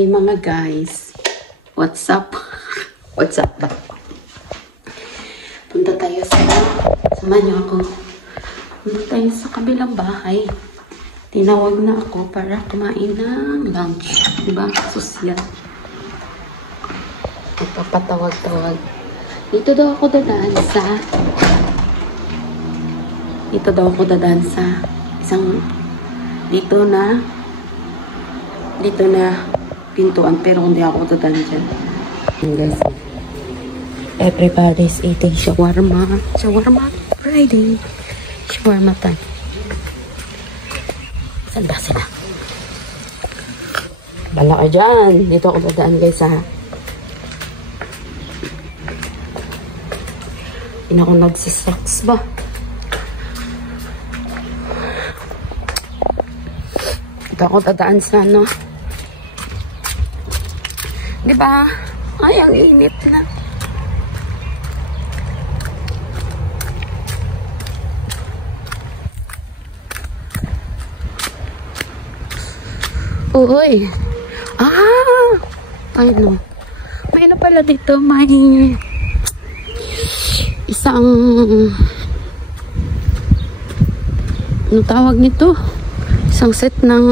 Hi mga guys. What's up? What's up ba? Punta tayo sa... Samahan niyo ako. Punta tayo sa kabilang bahay. Tinawag na ako para kumain ng lunch. Diba? Sosyal. Papatawag-tawag. Dito daw ako dadaan sa... isang... Dito na pintuan, pero hindi ako dadaan dyan. Guys, everybody's eating shawarma. Shawarma Friday. Shawarma time. Saan ba sila? Bala ka dyan. Dito ako dadaan guys ha. Hindi ako nagsisaks ba? Dito ako dadaan sa ano. Diba? Ay, ang init na. Uy. Ay, no. May na pala dito. May isang ano tawag nito? Isang set ng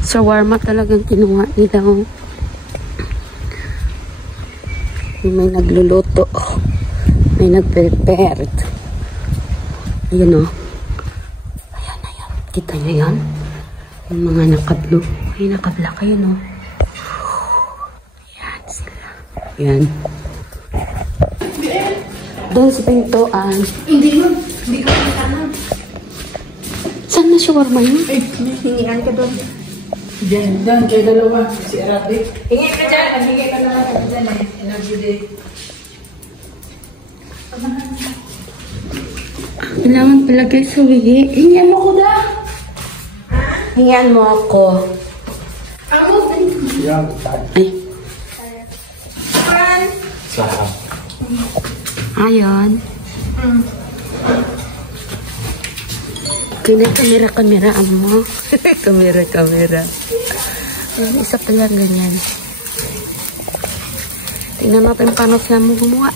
shawarma talagang kinuha nila. May nagluluto. May nag-prepared. Ayan o. Ayan, ayan. Kita nyo yan? Yung mga naka-blue. Ay, naka-black. Ayan o. Ayan sila. Ayan. Doon sa pintuan. Hindi mo. Hindi ko kita na. Saan na shawarma yun? Ay, hingihan ka doon. Diyan, kayo dalawa. Si Arabic. Hingi ka dyan. Hingi ka naman ka dyan eh. Energy day. Kailangan pala guys huwihi. Hingihan mo ko da. Hingihan mo ako. Ako. Ay. Pan. Sarap. Ayon. Kamera mo. Kamera. Isa pa yan, ganyan. Tingnan natin paano sila mo gumawa.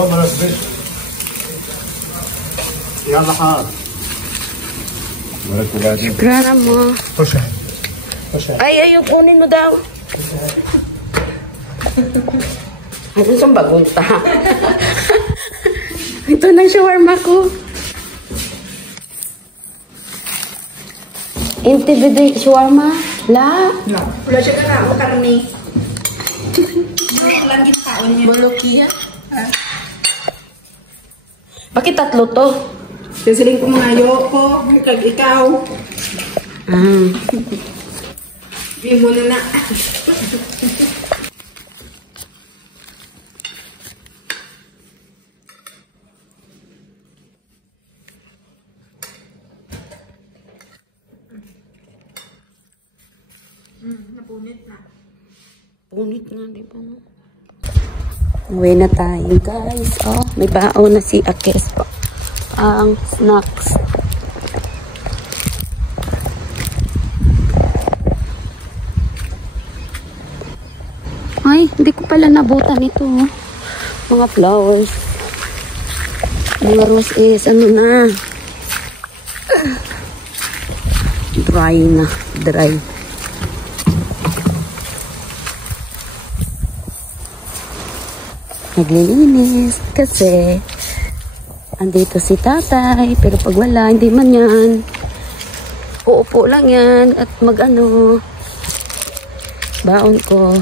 Oh, malas din. Yalla khan. Grana mo. Tosha. Ay, yung kunin mo daw. Ano siyang bagunta? Ito na shawarma ko. Intimidate shawarma? La? No. Wala siya ka na. Ako karni. Wala lang ginakaon niya. Molokia? Bakit tatlo to? Sisiling ko mga ayoko. Kag ikaw. Hindi mo na. Napunit na. Punit nga, di ba? Uwi na tayo, guys. Oh, may baon na si Akes po. Ang snacks. Ay, hindi ko pala nabutan ito. Oh. Mga flowers. Mga roses, ano na. Dry na. Dry. Naglilinis kasi andito si tatay, pero pag wala, hindi man yan. Uupo lang yan at mag-ano, baon ko.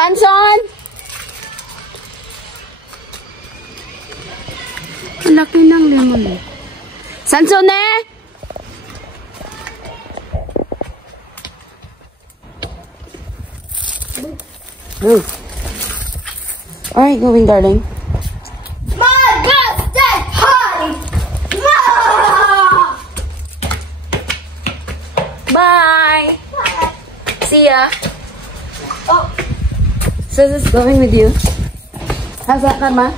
Sanson! Ang laki ng lemon eh. Sanson eh! Where are you going, darling? My birthday party! Bye! See ya! Oh, So this is going with you. How's that, Mama?